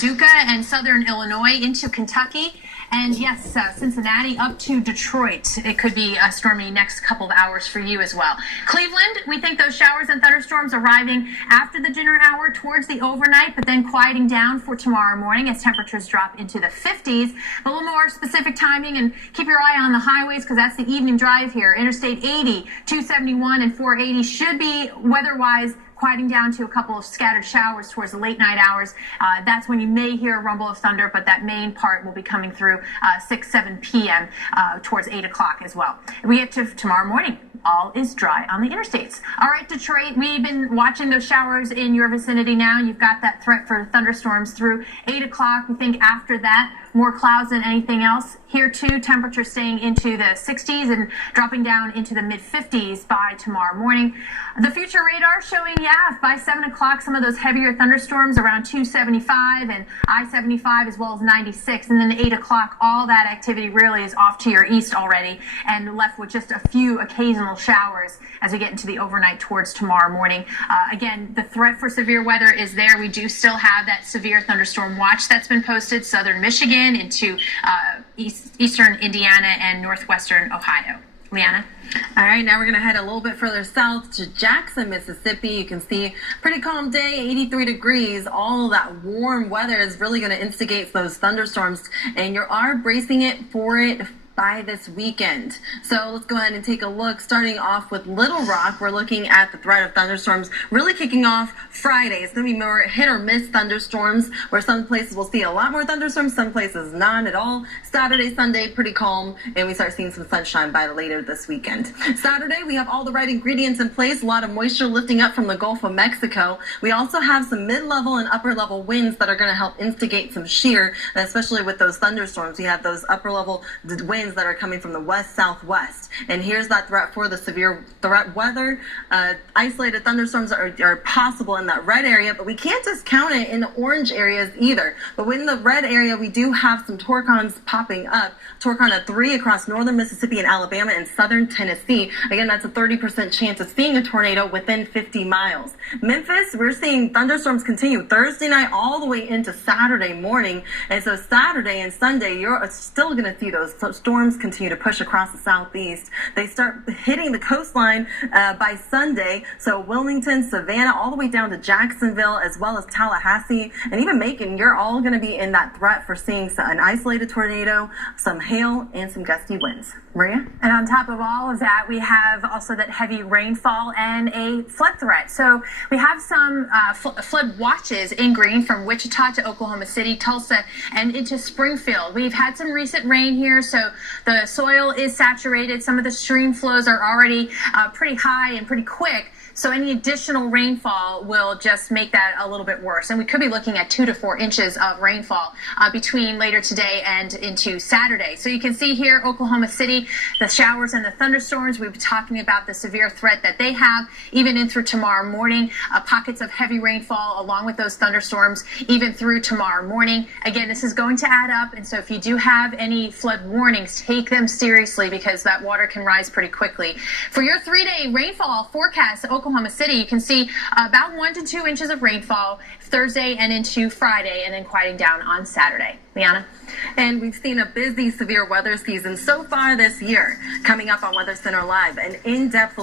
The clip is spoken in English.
Paducah and southern Illinois into Kentucky. And yes, Cincinnati up to Detroit. It could be a stormy next couple of hours for you as well. Cleveland, we think those showers and thunderstorms arriving after the dinner hour towards the overnight, but then quieting down for tomorrow morning as temperatures drop into the 50s. A little more specific timing, and keep your eye on the highways because that's the evening drive here. Interstate 80, 271, and 480 should be weather-wise quieting down to a couple of scattered showers towards the late night hours. That's when you may hear a rumble of thunder, but that main part will be coming through 6, 7 p.m. Towards 8 o'clock as well. We get to tomorrow morning. All is dry on the interstates. All right, Detroit, we've been watching those showers in your vicinity now. You've got that threat for thunderstorms through 8 o'clock. We think after that, more clouds than anything else. Here, too, temperatures staying into the 60s and dropping down into the mid-50s by tomorrow morning. The future radar showing, by 7 o'clock, some of those heavier thunderstorms around 275 and I-75 as well as 96. And then 8 o'clock, all that activity really is off to your east already and left with just a few occasional showers as we get into the overnight towards tomorrow morning. Again, the threat for severe weather is there. We do still have that severe thunderstorm watch that's been posted, southern Michigan into eastern Indiana and northwestern Ohio. Liana? All right, now we're going to head a little bit further south to Jackson, Mississippi. You can see pretty calm day, 83 degrees. All that warm weather is really going to instigate those thunderstorms, and you are bracing it for it by this weekend. So let's go ahead and take a look. Starting off with Little Rock, we're looking at the threat of thunderstorms really kicking off Friday. It's going to be more hit or miss thunderstorms, where some places will see a lot more thunderstorms, some places none at all. Saturday, Sunday, pretty calm, and we start seeing some sunshine by later this weekend. Saturday, we have all the right ingredients in place, a lot of moisture lifting up from the Gulf of Mexico. We also have some mid-level and upper-level winds that are going to help instigate some shear, especially with those thunderstorms. We have those upper-level winds that are coming from the west-southwest. And here's that threat for the severe threat weather. Isolated thunderstorms are possible in that red area, but we can't discount it in the orange areas either. But within the red area, we do have some torcons popping up. Torcon at 3 across northern Mississippi and Alabama and southern Tennessee. Again, that's a 30% chance of seeing a tornado within 50 miles. Memphis, we're seeing thunderstorms continue Thursday night all the way into Saturday morning. And so Saturday and Sunday, you're still going to see those storms continue to push across the southeast. They start hitting the coastline by Sunday. So Wilmington, Savannah, all the way down to Jacksonville, as well as Tallahassee, and even Macon, you're all going to be in that threat for seeing an isolated tornado, some hail, and some gusty winds. Maria? And on top of all of that, we have also that heavy rainfall and a flood threat. So we have some flood watches in green from Wichita to Oklahoma City, Tulsa, and into Springfield. We've had some recent rain here, so the soil is saturated. Some of the stream flows are already pretty high and pretty quick. So any additional rainfall will just make that a little bit worse. And we could be looking at 2 to 4 inches of rainfall between later today and into Saturday. So you can see here, Oklahoma City, the showers and the thunderstorms. We've been talking about the severe threat that they have, even in through tomorrow morning. Pockets of heavy rainfall along with those thunderstorms, even through tomorrow morning. Again, this is going to add up. And so if you do have any flood warnings, take them seriously because that water can rise pretty quickly. For your 3-day rainfall forecast, Oklahoma City, you can see about 1 to 2 inches of rainfall Thursday and into Friday, and then quieting down on Saturday. Liana? And we've seen a busy severe weather season so far this year. Coming up on Weather Center Live, an in-depth